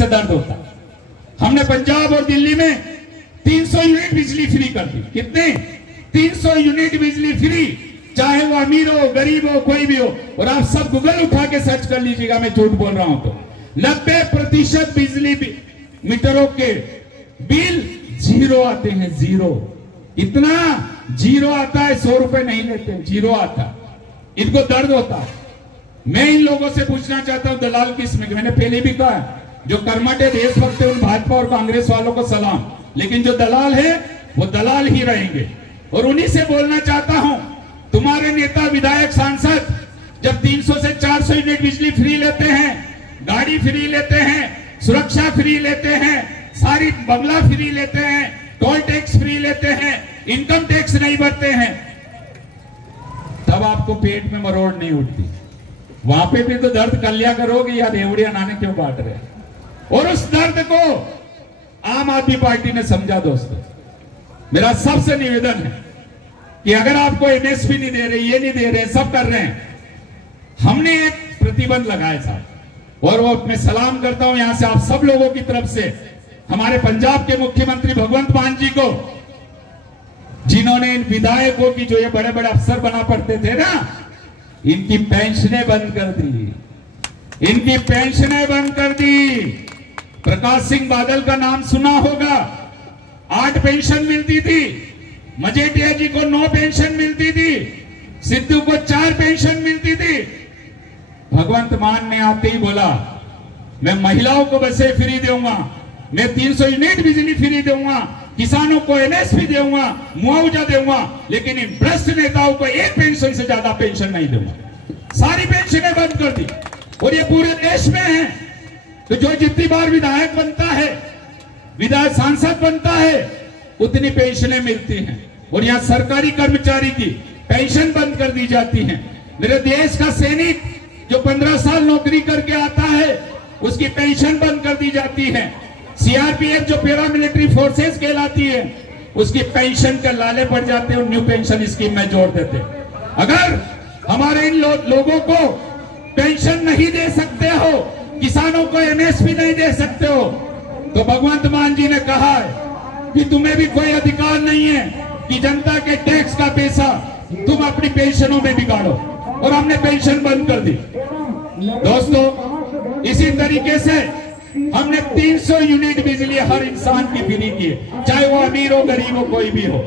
से दर्द होता। हमने पंजाब और दिल्ली में 300 यूनिट बिजली फ्री कर दी। कितने? 300 यूनिट बिजली फ्री, चाहे वो अमीर हो गरीब हो कोई भी हो। और आप सब गूगल उठा के सर्च कर लीजिएगा, मैं झूठ बोल रहा हूं तो 90% बिजली मीटरों के बिल जीरो आते हैं। जीरो, इतना जीरो आता है, 100 रुपए नहीं लेते, जीरो आता। इनको दर्द होता है। मैं इन लोगों से पूछना चाहता हूं दलाल किस्म के, मैंने पहले भी कहा, जो कर्मठ है देशभक्त है उन भाजपा और कांग्रेस वालों को सलाम, लेकिन जो दलाल है वो दलाल ही रहेंगे। और उन्हीं से बोलना चाहता हूं, तुम्हारे नेता विधायक सांसद जब 300 से 400 यूनिट बिजली फ्री लेते हैं, गाड़ी फ्री लेते हैं, सुरक्षा फ्री लेते हैं, सारी बंगला फ्री लेते हैं, टोल टैक्स फ्री लेते हैं, इनकम टैक्स नहीं भरते हैं, तब आपको पेट में मरोड़ नहीं उठती। वहां पे भी तो दर्द कर लिया करोगे, या रेवड़िया नाने क्यों बांट रहे? और उस दर्द को आम आदमी पार्टी ने समझा। दोस्तों, मेरा सबसे निवेदन है कि अगर आपको एमएसपी नहीं दे रहे, ये नहीं दे रहे, सब कर रहे हैं, हमने एक प्रतिबंध लगाया साहब, और वो मैं सलाम करता हूं यहां से आप सब लोगों की तरफ से हमारे पंजाब के मुख्यमंत्री भगवंत मान जी को, जिन्होंने इन विधायकों की, जो ये बड़े बड़े अफसर बना पड़ते थे ना, इनकी पेंशनें बंद कर दी। इनकी पेंशनें बंद कर दी। प्रकाश सिंह बादल का नाम सुना होगा, 8 पेंशन मिलती थी, मजेठिया जी को 9 पेंशन मिलती थी, सिद्धू को 4 पेंशन मिलती थी। भगवंत मान ने आते ही बोला, मैं महिलाओं को बसें फ्री दूंगा, मैं 300 यूनिट बिजली फ्री दूंगा, किसानों को एमएसपी दूंगा, मुआवजा दूंगा, लेकिन इन भ्रष्ट नेताओं को एक पेंशन से ज्यादा पेंशन नहीं दूंगा। सारी पेंशनें बंद कर दी। और ये पूरे देश में है। तो जो जितनी बार विधायक बनता है, विधायक सांसद बनता है, उतनी पेंशनें मिलती हैं। और यहाँ सरकारी कर्मचारी की पेंशन बंद कर दी जाती है। मेरे देश का सैनिक जो 15 साल नौकरी करके आता है, उसकी पेंशन बंद कर दी जाती है। सीआरपीएफ जो पैरामिलिट्री फोर्सेस कहलाती है, उसकी पेंशन के लाले पड़ जाते हैं और न्यू पेंशन स्कीम में जोड़ देते। अगर हमारे इन लोगों को पेंशन नहीं दे सकते हो, किसानों को एमएसपी नहीं दे सकते हो, तो भगवंत मान जी ने कहा है कि तुम्हें भी कोई अधिकार नहीं है कि जनता के टैक्स का पैसा तुम अपनी पेंशनों में बिगाड़ो। और हमने पेंशन बंद कर दी। दोस्तों, इसी तरीके से हमने 300 यूनिट बिजली हर इंसान की फ्री की, चाहे वो अमीर हो गरीब हो कोई भी हो।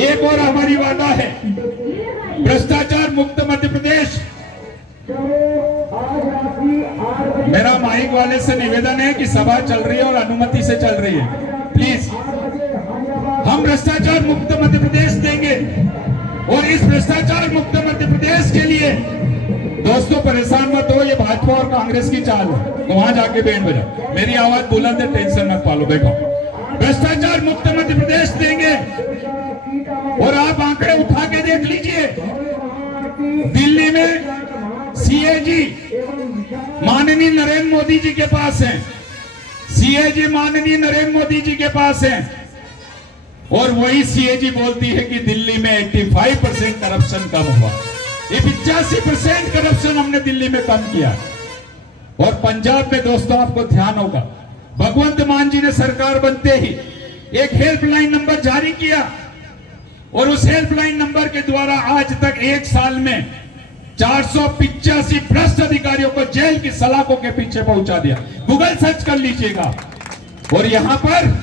एक और हमारी वादा है, भ्रष्टाचार मुक्त मध्य प्रदेश। मेरा माइक वाले से निवेदन है कि सभा चल रही है और अनुमति से चल रही है, प्लीज। हम भ्रष्टाचार मुक्त मध्य प्रदेश देंगे। और इस भ्रष्टाचार मुक्त मध्य प्रदेश के लिए दोस्तों परेशान मत हो, ये भाजपा और कांग्रेस की चाल है, तो वहां जाके बैंड बजा। मेरी आवाज बुलंद है, टेंशन मत पालो। देखो, भ्रष्टाचार मुक्त मध्य प्रदेश देंगे। और आप आंकड़े उठा के देख लीजिए, दिल्ली में सीएजी माननीय नरेंद्र मोदी जी के पास है, सीएजी माननीय नरेंद्र मोदी जी के पास है। और वही सीएजी बोलती है कि दिल्ली में 85% करप्शन कम हुआ। ये 85% करप्शन हमने दिल्ली में कम किया। और पंजाब में दोस्तों आपको ध्यान होगा, भगवंत मान जी ने सरकार बनते ही एक हेल्पलाइन नंबर जारी किया। और उस हेल्पलाइन नंबर के द्वारा आज तक एक साल में 485 भ्रष्ट अधिकारियों को जेल की सलाखों के पीछे पहुंचा दिया। गूगल सर्च कर लीजिएगा। और यहां पर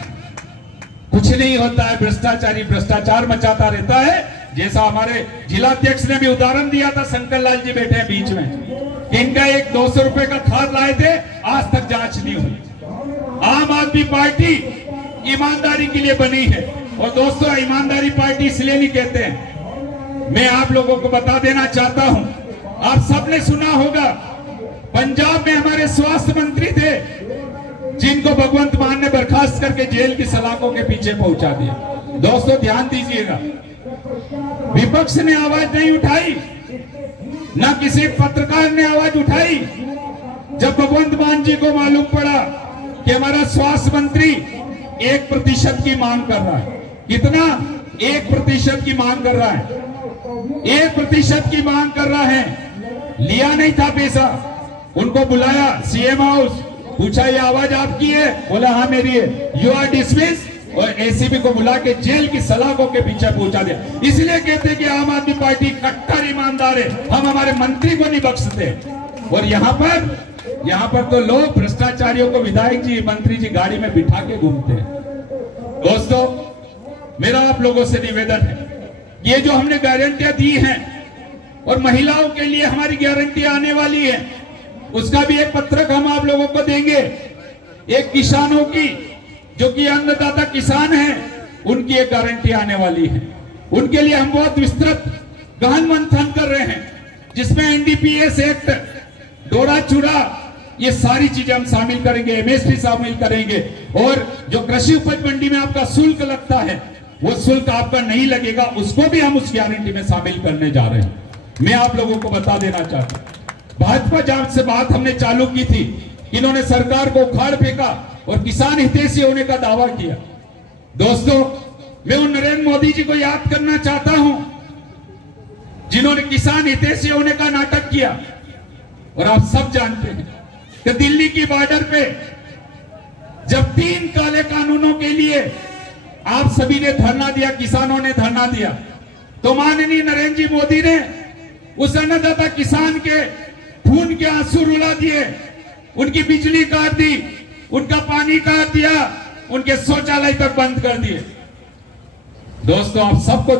कुछ नहीं होता है, भ्रष्टाचारी भ्रष्टाचार मचाता रहता है। जैसा हमारे जिलाध्यक्ष ने भी उदाहरण दिया था, शंकर लाल जी बैठे हैं बीच में, इनका एक 200 रुपए का खाद लाए थे, आज तक जांच नहीं हुई। आम आदमी पार्टी ईमानदारी के लिए बनी है। और दोस्तों, ईमानदारी पार्टी इसलिए नहीं कहते हैं, मैं आप लोगों को बता देना चाहता हूं, आप सबने सुना होगा, पंजाब में हमारे स्वास्थ्य मंत्री थे जिनको भगवंत मान ने बर्खास्त करके जेल की सलाखों के पीछे पहुंचा दिया। दोस्तों ध्यान दीजिएगा, विपक्ष ने आवाज नहीं उठाई, ना किसी पत्रकार ने आवाज उठाई। जब भगवंत मान जी को मालूम पड़ा कि हमारा स्वास्थ्य मंत्री 1% की मांग कर रहा है, कितना? 1% की मांग कर रहा है, 1% की मांग कर रहा है। लिया नहीं था पैसा, उनको बुलाया सीएम हाउस, पूछा ये आवाज आपकी है? बोला हाँ मेरी है। यू आर डिसमिस, और एसीबी को बुला के जेल की सलाखों के पीछे पहुंचा दिया। इसलिए कहते हैं कि आम आदमी पार्टी कट्टर ईमानदार है, हम हमारे मंत्री को नहीं बख्शते। और यहाँ पर तो लोग भ्रष्टाचारियों को विधायक जी मंत्री जी गाड़ी में बिठा के घूमते हैं। दोस्तों, मेरा आप लोगों से निवेदन है, ये जो हमने गारंटियां दी हैं और महिलाओं के लिए हमारी गारंटी आने वाली है, उसका भी एक पत्रक हम आप लोगों को देंगे। एक किसानों की, जो कि अन्नदाता किसान हैं, उनकी एक गारंटी आने वाली है। उनके लिए हम बहुत विस्तृत गहन मंथन कर रहे हैं, जिसमें एनडीपीएस एक्ट, डोरा चूड़ा, ये सारी चीजें हम शामिल करेंगे, एमएसपी शामिल करेंगे। और जो कृषि उपज मंडी में आपका शुल्क लगता है, वो शुल्क आपका नहीं लगेगा, उसको भी हम उस गारंटी में शामिल करने जा रहे हैं। मैं आप लोगों को बता देना चाहता हूं, भाजपा जब से बात हमने चालू की थी, इन्होंने सरकार को उखाड़ फेंका और किसान हितैषी होने का दावा किया। दोस्तों, मैं उन नरेंद्र मोदी जी को याद करना चाहता हूं, जिन्होंने किसान हितैषी होने का नाटक किया। और आप सब जानते हैं कि दिल्ली की बॉर्डर पे जब 3 काले कानूनों के लिए आप सभी ने धरना दिया, किसानों ने धरना दिया, तो माननीय नरेंद्र जी मोदी ने उस अन्नदाता किसान के खून के आंसू रुला दिए, उनकी बिजली काट दी, उनका पानी काट दिया, उनके शौचालय तक बंद कर दिए। दोस्तों, आप सबको